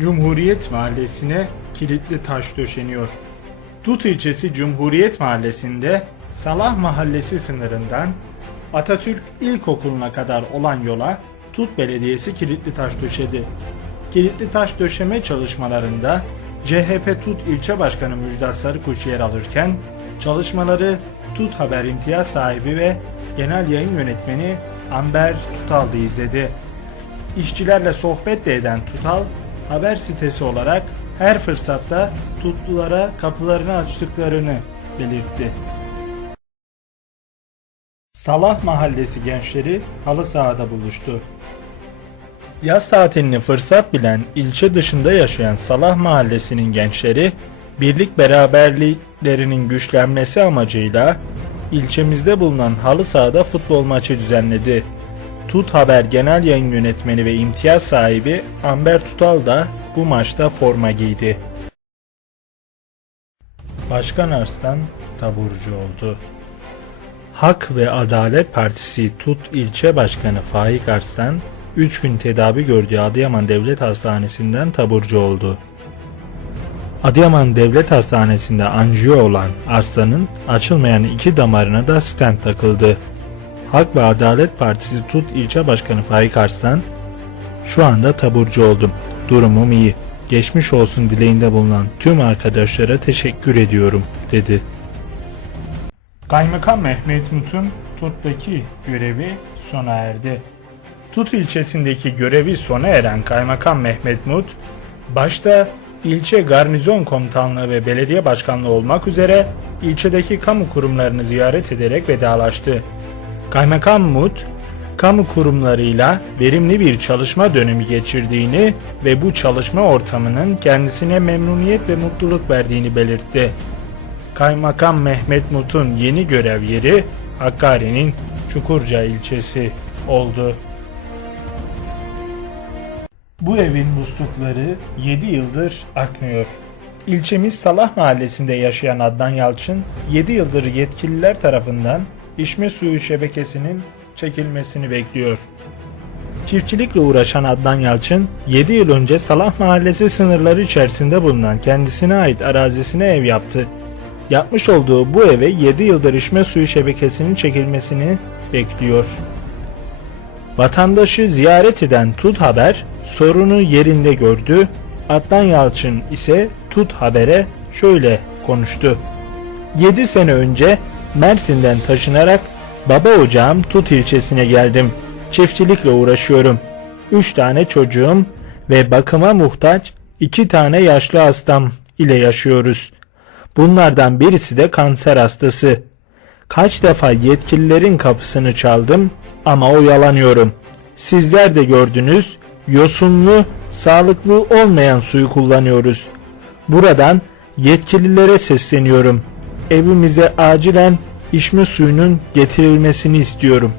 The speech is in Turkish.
Cumhuriyet Mahallesi'ne kilitli taş döşeniyor. Tut ilçesi Cumhuriyet Mahallesi'nde Salah Mahallesi sınırından Atatürk İlkokulu'na kadar olan yola Tut Belediyesi kilitli taş döşedi. Kilitli taş döşeme çalışmalarında CHP Tut İlçe Başkanı Müjdat Sarıkuş yer alırken çalışmaları Tut Haber imtiyaz sahibi ve genel yayın yönetmeni Amber Tutal'dı izledi. İşçilerle sohbet de eden Tutal, haber sitesi olarak her fırsatta tutlulara kapılarını açtıklarını belirtti. Salah Mahallesi gençleri halı sahada buluştu. Yaz tatilini fırsat bilen ilçe dışında yaşayan Salah Mahallesi'nin gençleri birlik beraberliklerinin güçlenmesi amacıyla ilçemizde bulunan halı sahada futbol maçı düzenledi. Tut Haber Genel Yayın Yönetmeni ve imtiyaz sahibi Amber Tutal da bu maçta forma giydi. Başkan Arslan taburcu oldu. Hak ve Adalet Partisi Tut İlçe Başkanı Faik Arslan 3 gün tedavi gördüğü Adıyaman Devlet Hastanesi'nden taburcu oldu. Adıyaman Devlet Hastanesi'nde anjiyo olan Arslan'ın açılmayan iki damarına da stent takıldı. Hak ve Adalet Partisi Tut İlçe Başkanı Faik Arslan, şu anda taburcu oldum. Durumum iyi. Geçmiş olsun dileğinde bulunan tüm arkadaşlara teşekkür ediyorum, dedi. Kaymakam Mehmet Mut'un Tut'taki görevi sona erdi. Tut ilçesindeki görevi sona eren Kaymakam Mehmet Mut, başta ilçe garnizon komutanlığı ve belediye başkanlığı olmak üzere ilçedeki kamu kurumlarını ziyaret ederek vedalaştı. Kaymakam Mut, kamu kurumlarıyla verimli bir çalışma dönemi geçirdiğini ve bu çalışma ortamının kendisine memnuniyet ve mutluluk verdiğini belirtti. Kaymakam Mehmet Mut'un yeni görev yeri Hakkari'nin Çukurca ilçesi oldu. Bu evin muslukları 7 yıldır akmıyor. İlçemiz Salah Mahallesi'nde yaşayan Adnan Yalçın 7 yıldır yetkililer tarafından içme suyu şebekesinin çekilmesini bekliyor. Çiftçilikle uğraşan Adnan Yalçın 7 yıl önce Salah Mahallesi sınırları içerisinde bulunan kendisine ait arazisine ev yaptı. Yapmış olduğu bu eve 7 yıldır içme suyu şebekesinin çekilmesini bekliyor. Vatandaşı ziyaret eden Tut Haber sorunu yerinde gördü. Adnan Yalçın ise Tut Haber'e şöyle konuştu. 7 sene önce Mersin'den taşınarak baba ocağım Tut ilçesine geldim. Çiftçilikle uğraşıyorum. 3 tane çocuğum ve bakıma muhtaç 2 tane yaşlı hastam ile yaşıyoruz. Bunlardan birisi de kanser hastası. Kaç defa yetkililerin kapısını çaldım ama oyalanıyorum. Sizler de gördünüz, yosunlu, sağlıklı olmayan suyu kullanıyoruz. Buradan yetkililere sesleniyorum. Evimize acilen içme suyunun getirilmesini istiyorum.